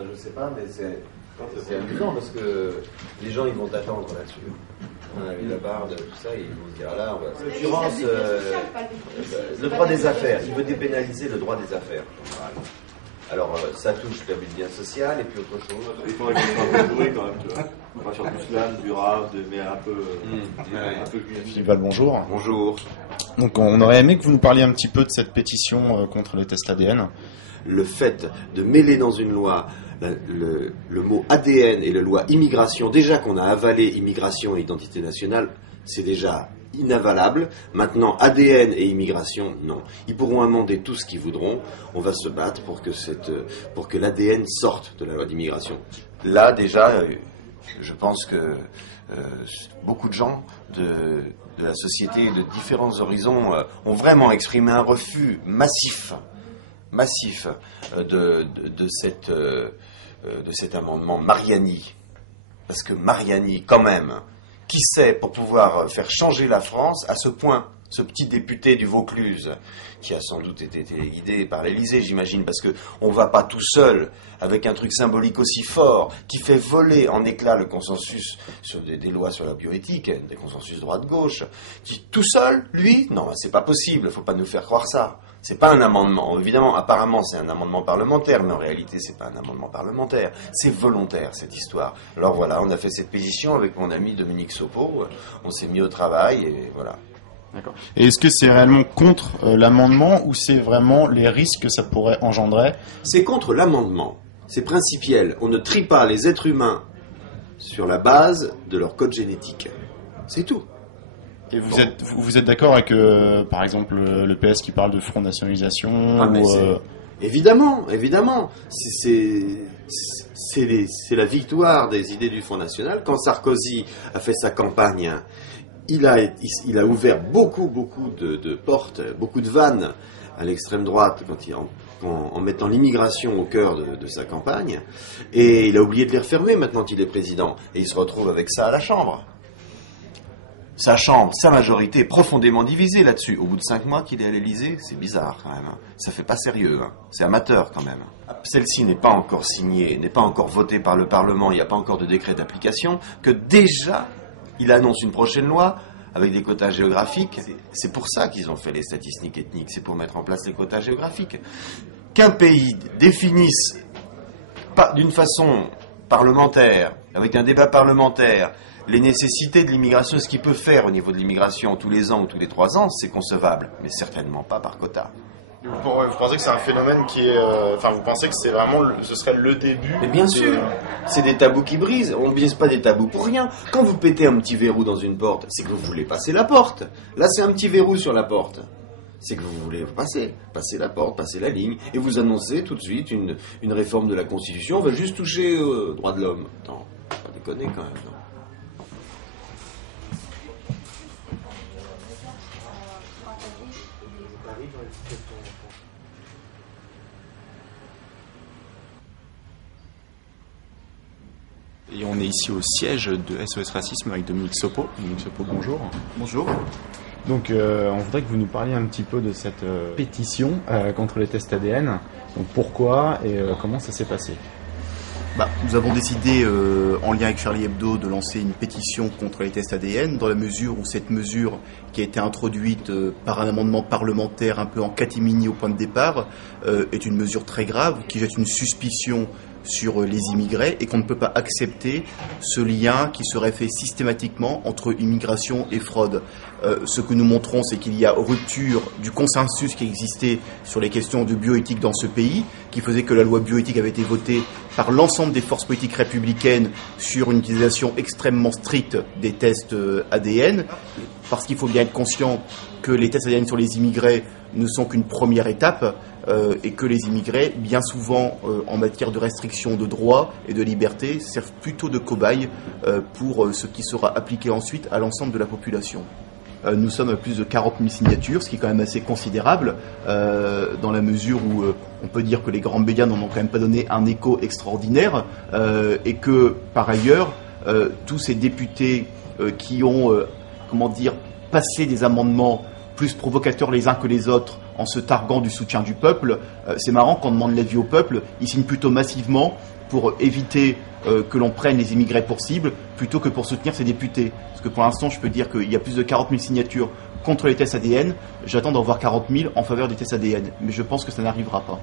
Ben, je sais pas, mais c'est amusant parce que les gens ils vont t'attendre là-dessus. Avec la barde, tout ça, ils vont se dire là, on va. En l'occurrence, le droit des affaires, il veut dépénaliser le droit des affaires. Alors, ça touche le bien social et puis autre chose. Il faudrait qu'on soit un peu doué quand même, tu vois. On va sur du slam, du rap, mais un peu. Philippe Val, bonjour. Bonjour. Donc, on aurait aimé que vous nous parliez un petit peu de cette pétition contre les tests ADN. Le fait de mêler dans une loi le mot ADN et la loi immigration, déjà qu'on a avalé immigration et identité nationale, c'est déjà inavalable. Maintenant, ADN et immigration, non. Ils pourront amender tout ce qu'ils voudront. On va se battre pour que l'ADN sorte de la loi d'immigration. Là, déjà, je pense que beaucoup de gens de la société de différents horizons ont vraiment exprimé un refus massif de cet amendement Mariani. Parce que Mariani, quand même, qui sait pour pouvoir faire changer la France à ce point, ce petit député du Vaucluse, qui a sans doute été guidé par l'Élysée, j'imagine, parce qu'on ne va pas tout seul avec un truc symbolique aussi fort, qui fait voler en éclats le consensus sur des lois sur la bioéthique, des consensus droite-gauche, qui tout seul, lui, non, c'est pas possible, il ne faut pas nous faire croire ça. C'est pas un amendement. Évidemment, apparemment, c'est un amendement parlementaire, mais en réalité, c'est pas un amendement parlementaire. C'est volontaire, cette histoire. Alors voilà, on a fait cette pétition avec mon ami Dominique Sopo. On s'est mis au travail et voilà. D'accord. Et est-ce que c'est réellement contre l'amendement ou c'est vraiment les risques que ça pourrait engendrer? C'est contre l'amendement. C'est principiel. On ne trie pas les êtres humains sur la base de leur code génétique. C'est tout. Et vous êtes d'accord avec, par exemple, le PS qui parle de front de nationalisation Évidemment. C'est la victoire des idées du Front National. Quand Sarkozy a fait sa campagne, il a ouvert beaucoup de portes, beaucoup de vannes à l'extrême droite en mettant l'immigration au cœur de sa campagne. Et il a oublié de les refermer maintenant qu'il est président. Et il se retrouve avec ça à la Chambre. Sa chambre, sa majorité est profondément divisée là-dessus. Au bout de 5 mois qu'il est à l'Élysée, c'est bizarre quand même. Ça fait pas sérieux, hein. C'est amateur quand même. Celle-ci n'est pas encore signée, n'est pas encore votée par le Parlement, il n'y a pas encore de décret d'application, que déjà il annonce une prochaine loi avec des quotas géographiques. C'est pour ça qu'ils ont fait les statistiques ethniques, c'est pour mettre en place les quotas géographiques. Qu'un pays définisse d'une façon parlementaire, avec un débat parlementaire, les nécessités de l'immigration, ce qu'il peut faire au niveau de l'immigration tous les ans ou tous les 3 ans, c'est concevable, mais certainement pas par quota. Vous pensez que c'est un phénomène qui est... vous pensez que c'est vraiment... ce serait le début? Mais bien sûr, c'est des tabous qui brisent. On ne brise pas des tabous pour rien. Quand vous pétez un petit verrou dans une porte, c'est que vous voulez passer la porte. Là, c'est un petit verrou sur la porte. C'est que vous voulez passer la porte, passer la ligne, et vous annoncez tout de suite une réforme de la Constitution. On va juste toucher aux droits de l'homme. Attends, pas déconner quand même, non. Et on est ici au siège de SOS Racisme avec Dominique Sopo. Dominique Sopo, bonjour. Bonjour. Donc, on voudrait que vous nous parliez un petit peu de cette pétition contre les tests ADN. Donc, pourquoi et comment ça s'est passé? Nous avons décidé, en lien avec Charlie Hebdo, de lancer une pétition contre les tests ADN, dans la mesure où cette mesure, qui a été introduite par un amendement parlementaire un peu en catimini au point de départ, est une mesure très grave, qui jette une suspicion sur les immigrés et qu'on ne peut pas accepter ce lien qui serait fait systématiquement entre immigration et fraude. Ce que nous montrons, c'est qu'il y a rupture du consensus qui existait sur les questions de bioéthique dans ce pays, qui faisait que la loi bioéthique avait été votée par l'ensemble des forces politiques républicaines sur une utilisation extrêmement stricte des tests ADN, parce qu'il faut bien être conscient que les tests ADN sur les immigrés ne sont qu'une première étape, et que les immigrés, bien souvent en matière de restriction de droits et de liberté, servent plutôt de cobayes pour ce qui sera appliqué ensuite à l'ensemble de la population. Nous sommes à plus de 40 000 signatures, ce qui est quand même assez considérable, dans la mesure où on peut dire que les grands médias n'en ont quand même pas donné un écho extraordinaire, et que, par ailleurs, tous ces députés qui ont, passé des amendements plus provocateurs les uns que les autres, en se targuant du soutien du peuple, c'est marrant qu'on demande l'avis au peuple, ils signent plutôt massivement pour éviter que l'on prenne les immigrés pour cible, plutôt que pour soutenir ces députés. Parce que pour l'instant, je peux dire qu'il y a plus de 40 000 signatures contre les tests ADN. J'attends d'en voir 40 000 en faveur des tests ADN. Mais je pense que ça n'arrivera pas.